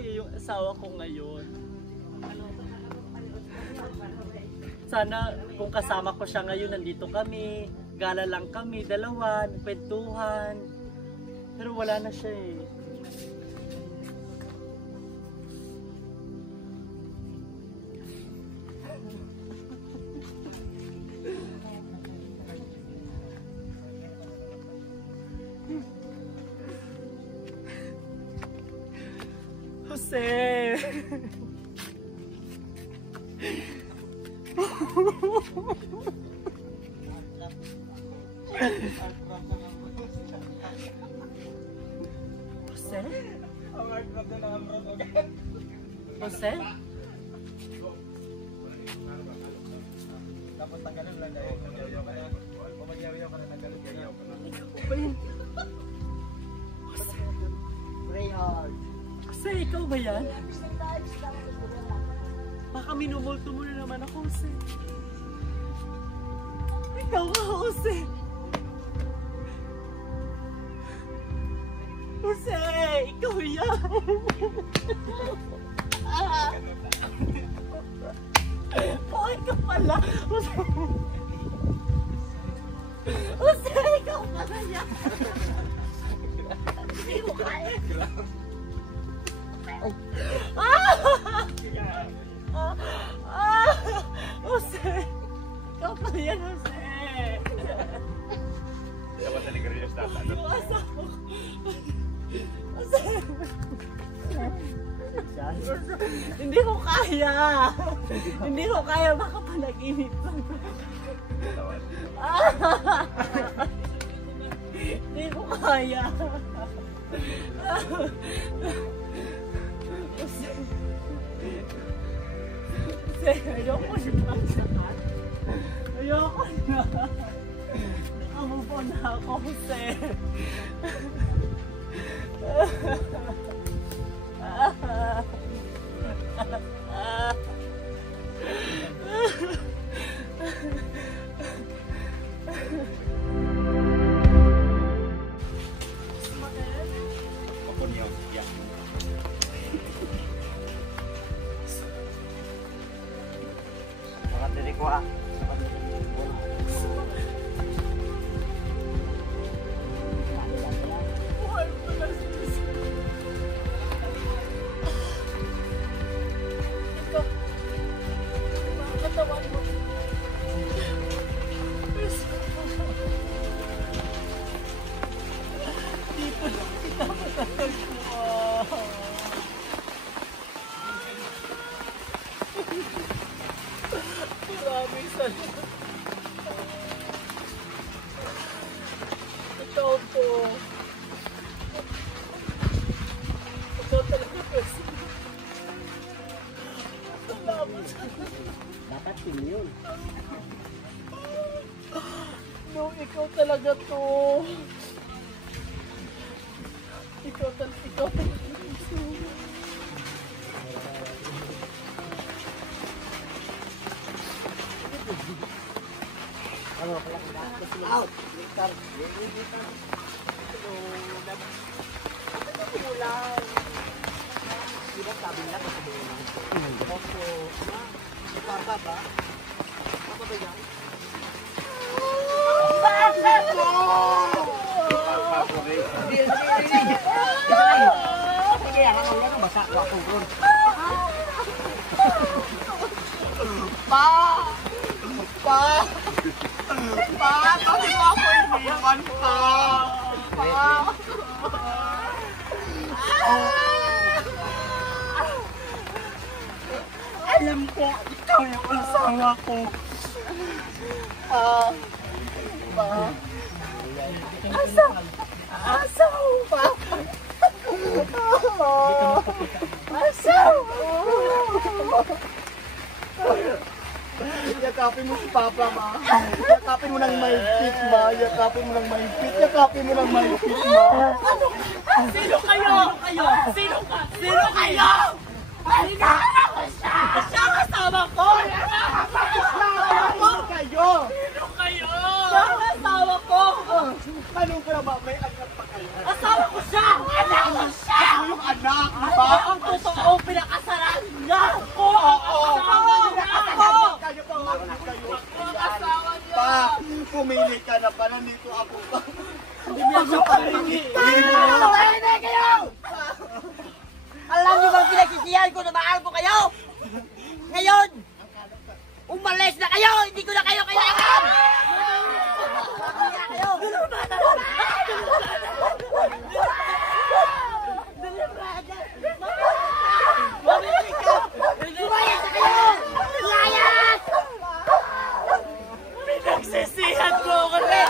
malaki yung asawa ko ngayon. Sana kung kasama ko siya ngayon, nandito kami, gala lang kami, dalawa, kwentuhan. Pero wala na siya eh. Jose! Jose? Jose? Tapos tanggalin lang dahil magyaw-yaw ka na. O magyaw-yaw ka na, tanggalin-yaw ka na. Pray hard. Jose, ikaw ba yan? Baka minumulto mo na naman ako, Jose. Ikaw ka, Jose. Jose, ikaw yan. Bakit ka pala? Jose, ikaw pala yan. Hindi mo kaya. Jose! Ikaw pa yan, Jose! Dapat na nagre-reels na ito. Yung asawa ko. Jose! Hindi ko kaya! Hindi ko kaya, baka panaginip lang. Hindi ko kaya. Ayoko na. Ayoko na. Nakamupo na ako, Jose. Kapon yun. Yeah. Mga diri ko ah. Maraming salamat. Ikaw po. Ikaw talaga kasi. Salamat. Dapat yun. No, ikaw talaga to. Ikaw talaga. Ano pala kung out! Litar! Litar! Ulan. Di ba sabi nila kasi doon? Opo. Litar ka ba? Ano ba yan? Bakit mo? Sige, ako yan ang basa. Ako doon. Pa! Pa! Pa! Kasi mo ako iniwan pa! Pa! Alam ko, ikaw yung asawa ko. Asawa! Yakapin mo si Papa, ma. Yakapin mo ng mahigpit, ma. Yakapin mo ng mahigpit. Yakapin mo ng mahigpit, ma. Sino kayo? Sino kayo? Halika! Siya ang asawa ko! Sino kayo? Sino kayo? Siya ang asawa ko! Tanong ko na ba, may anak pa kayo? Asawa ko siya! Anak ko siya! Ako yung anak, di ba? ang totoo pinakasalan niya! Oo! Kayo po! Pa, pumili ka na pa. Nandito ako pa. Hindi mo siya paringin! Hindi kayo! Alam niyo bang pinagsisihan ko na mahal ko kayo? Ngayon, umalis na kayo! Hindi ko na kayo kailangan! Umalis na kayo! Umalis na kayo! Layas! Pinagsisihan ko ka na!